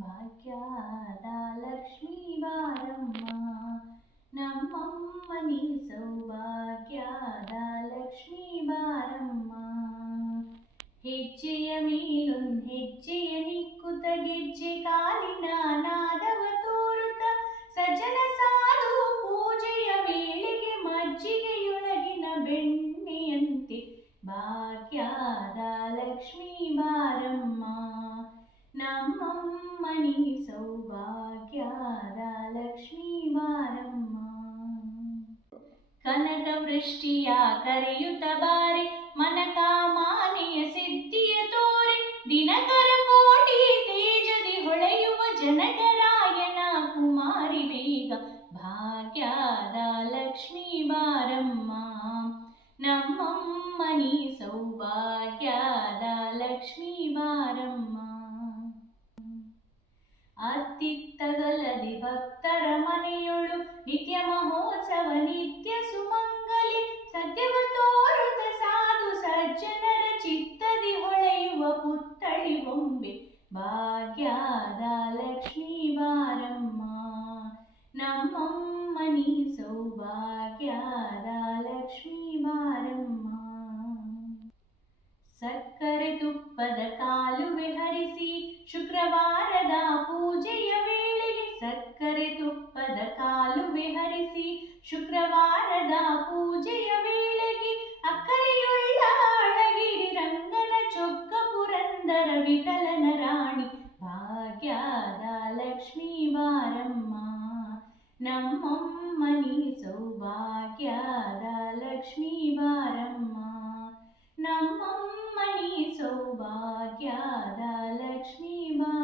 ಭಾಗ್ಯದ ಲಕ್ಷ್ಮೀ ಬಾರಮ್ಮ ನಮ್ಮಮ್ಮನಿ ಸೌಭಾಗ್ಯದ ಲಕ್ಷ್ಮೀ ಬಾರಮ್ಮ. ಹೆಜ್ಜೆಯ ಮೇಲೊಂದು ಹೆಜ್ಜೆಯ ನಿಕ್ಕುತ ಗೆಜ್ಜೆ ಕಾಲಿನ ನಾದವ ತೋರುತ್ತ ಸಜ್ಜನ ಸಾಲು ಪೂಜೆಯ ವೇಳೆಗೆ ಮಜ್ಜಿಗೆಯೊಳಗಿನ ಬೆಣ್ಣೆಯಂತೆ ಭಾಗ್ಯದ ಲಕ್ಷ್ಮೀ ಬಾರಮ್ಮ ನಮ್ಮಮ್ಮನಿ ಸೌಭಾಗ್ಯದ ಲಕ್ಷ್ಮೀ ಬಾರಮ್ಮ. ಕನಕ ವೃಷ್ಟಿಯ ಕರೆಯುತ್ತ ಬಾರಿ ಮನಕಾಮಾನೆಯ ಸಿದ್ಧಿಯ ತೋರಿ ದಿನಕರ ಕೋಟಿ ತೇಜದಿ ಹೊಳೆಯುವ ಜನಕರಾಯನ ಕುಮಾರಿ ಬೇಗ ಭಾಗ್ಯದ ಲಕ್ಷ್ಮೀ ಬಾರಮ್ಮ ನಮ್ಮಮ್ಮನಿ ಸೌಭಾಗ್ಯದ ಲಕ್ಷ್ಮೀ ಬಾರಮ್ಮ. ಅತ್ತಿತ್ತಗಲದಿ ಭಕ್ತರ ಮನೆಯೊಳು ನಿತ್ಯ ಮಹೋತ್ಸವ ನಿತ್ಯ ಸುಮಂಗಲಿ ಸತ್ಯವ ತೋರುತ ಸಾಧು ಸಜ್ಜನರ ಚಿತ್ತದಿ ಹೊಳೆಯುವ ಪುತ್ತಳಿ ಬೊಂಬೆ ಭಾಗ್ಯದ ಲಕ್ಷ್ಮೀ ಬಾರಮ್ಮ ನಮ್ಮಮ್ಮನಿ ಸೌಭಾಗ್ಯದ ಲಕ್ಷ್ಮೀ ಬಾರಮ್ಮ. ಸಕ್ಕರೆ ತುಪ್ಪದ ಕಾಲುವೆ ಹರಿಸಿ ಶುಕ್ರವಾರದ ಪೂಜೆಯ ವೇಳೆಗೆ ಸಕ್ಕರೆ ತುಪ್ಪದ ಕಾಲುವೆ ಹರಿಸಿ ಶುಕ್ರವಾರದ ಪೂಜೆಯ ವೇಳೆಗೆ ಅಕ್ಕರೆಯುಳ್ಳ ಅಳಗಿರಿ ರಂಗನ ಚೊಕ್ಕ ಪುರಂದರ ವಿಠಲನ ರಾಣಿ ಭಾಗ್ಯದ ಲಕ್ಷ್ಮೀ ಬಾರಮ್ಮ ನಮ್ಮಮ್ಮನಿ ಸೌಭಾಗ್ಯದ ಲಕ್ಷ್ಮೀ ಬಾರಮ್ಮ ನಮ್ಮಮ್ಮನಿ ಸೌಭಾಗ್ಯದ ಲಕ್ಷ್ಮೀ ಬಾರಮ್ಮ.